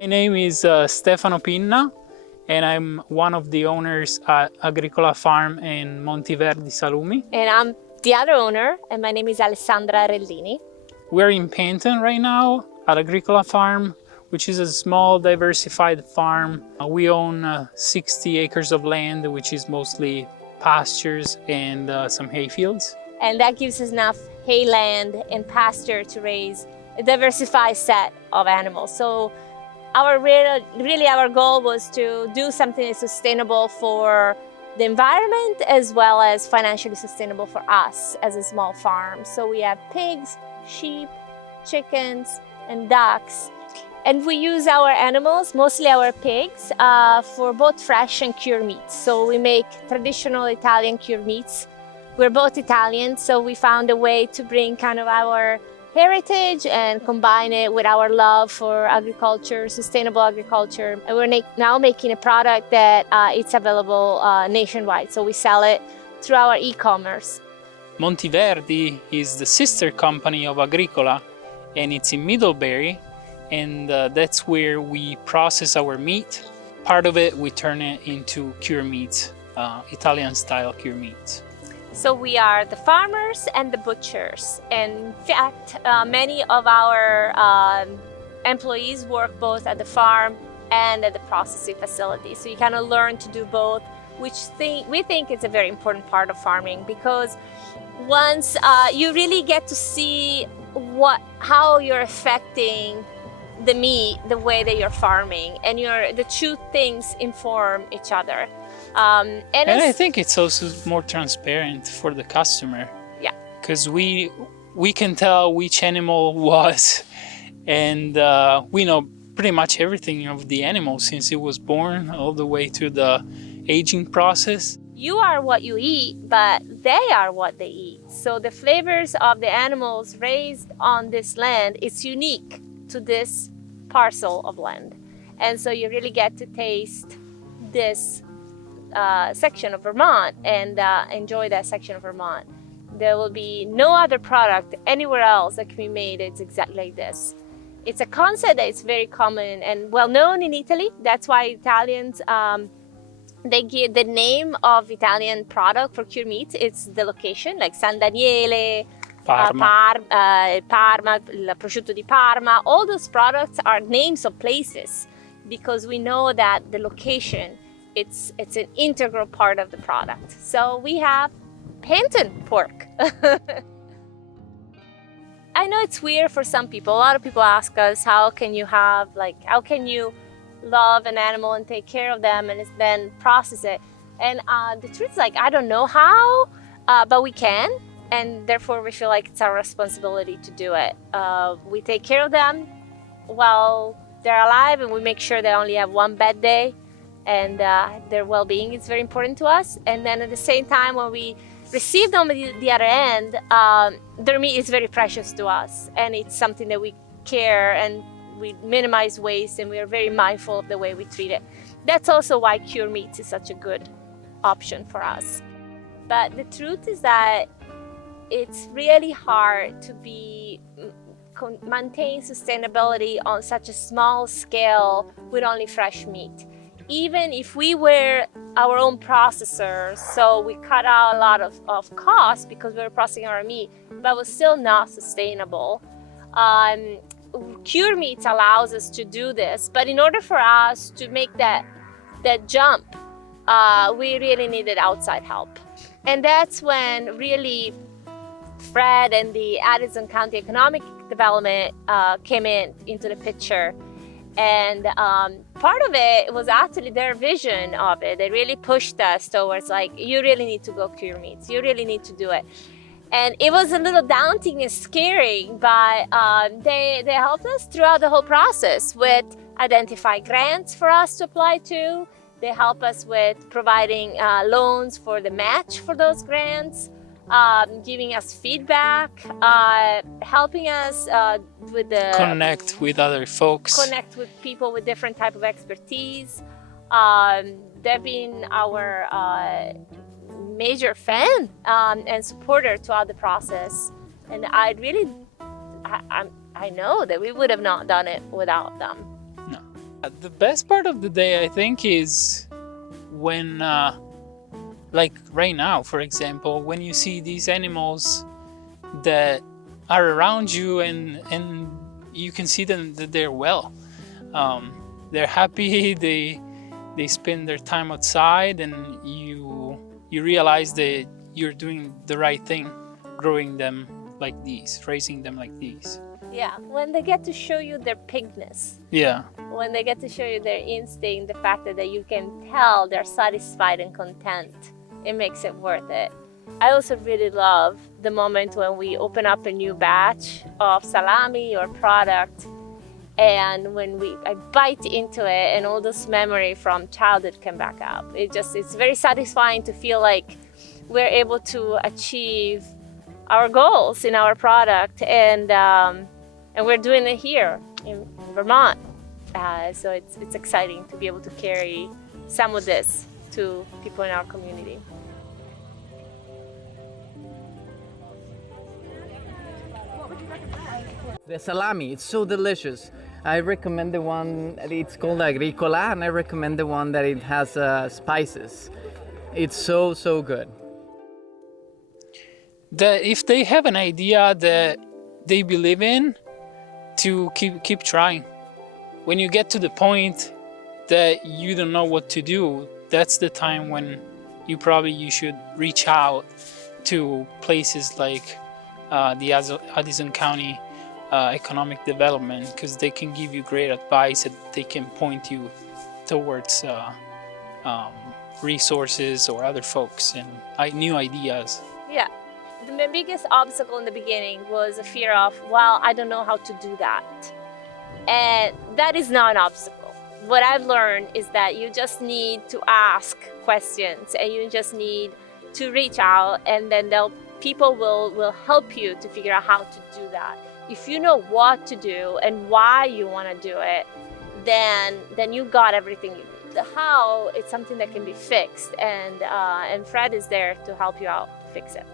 My name is Stefano Pinna, and I'm one of the owners at Agricola Farm in Monti Verdi, Salumi. And I'm the other owner, and my name is Alessandra Rellini. We're in Panton right now at Agricola Farm, which is a small diversified farm. We own 60 acres of land, which is mostly pastures and some hay fields. And that gives us enough hay land and pasture to raise a diversified set of animals. So our goal was to do something that's sustainable for the environment as well as financially sustainable for us as a small farm. So we have pigs, sheep, chickens, and ducks. And we use our animals, mostly our pigs, for both fresh and cured meats. So we make traditional Italian cured meats. We're both Italian, so we found a way to bring kind of our heritage and combine it with our love for agriculture, sustainable agriculture. And we're now making a product that it's available nationwide. So we sell it through our e-commerce. Monti Verdi is the sister company of Agricola, and it's in Middlebury, and that's where we process our meat. Part of it, we turn it into cured meats, Italian-style cured meats. So we are the farmers and the butchers. In fact, many of our employees work both at the farm and at the processing facility. So you kind of learn to do both, which we think is a very important part of farming, because once you really get to see how you're affecting the meat, the way that you're farming, and the two things inform each other. And I think it's also more transparent for the customer. Yeah. Because we can tell which animal was, and we know pretty much everything of the animal since it was born all the way to the aging process. You are what you eat, but they are what they eat. So the flavors of the animals raised on this land is unique to this parcel of land. And so you really get to taste this section of Vermont and enjoy that section of Vermont. There will be no other product anywhere else that can be made that's exactly like this. It's a concept that is very common and well known in Italy. That's why Italians, they give the name of Italian product for cured meats. It's the location, like San Daniele, Parma. Parma, il prosciutto di Parma. All those products are names of places because we know that the location, it's an integral part of the product. So we have Panton pork. I know it's weird for some people. A lot of people ask us, how can you love an animal and take care of them and then process it? And the truth is, I don't know how, but we can. And therefore we feel like it's our responsibility to do it. We take care of them while they're alive, and we make sure they only have one bad day, and their well-being is very important to us. And then at the same time, when we receive them at the other end, their meat is very precious to us, and it's something that we care, and we minimize waste, and we are very mindful of the way we treat it. That's also why cured meats is such a good option for us. But the truth is that it's really hard to maintain sustainability on such a small scale with only fresh meat. Even if we were our own processors, so we cut out a lot of costs because we were processing our meat, but it was still not sustainable. Cured meats allows us to do this, but in order for us to make that jump, we really needed outside help. And that's when really Fred and the Addison County Economic Development came into the picture. And part of it was actually their vision of it. They really pushed us towards you really need to go cured meats. You really need to do it. And it was a little daunting and scary, but they helped us throughout the whole process with identifying grants for us to apply to. They help us with providing loans for the match for those grants, giving us feedback, helping us with the Connect with other folks. Connect with people with different type of expertise. They've been our major fan and supporter throughout the process, and I know that we would have not done it without them. No. The best part of the day, I think, is when, like right now, for example, when you see these animals that are around you and you can see them that they're well. They're happy. They spend their time outside, and you realize that you're doing the right thing, growing them like these, raising them like these. Yeah, when they get to show you their pigness, Yeah. when they get to show you their instinct, the fact that you can tell they're satisfied and content, it makes it worth it. I also really love the moment when we open up a new batch of salami or product, and when I bite into it and all this memory from childhood come back up. It's very satisfying to feel like we're able to achieve our goals in our product, and we're doing it here in Vermont. So it's exciting to be able to carry some of this to people in our community. The salami, it's so delicious. I recommend the one, it's called Agricola, and I recommend the one that it has spices. It's so, so good. That if they have an idea that they believe in, to keep trying. When you get to the point that you don't know what to do, that's the time when you should reach out to places like the Addison County Economic Development, because they can give you great advice and they can point you towards resources or other folks and new ideas. Yeah. The biggest obstacle in the beginning was a fear of, well, I don't know how to do that. And that is not an obstacle. What I've learned is that you just need to ask questions, and you just need to reach out, and then people will help you to figure out how to do that. If you know what to do and why you want to do it, then you got everything you need. The how, it's something that can be fixed, and Fred is there to help you out to fix it.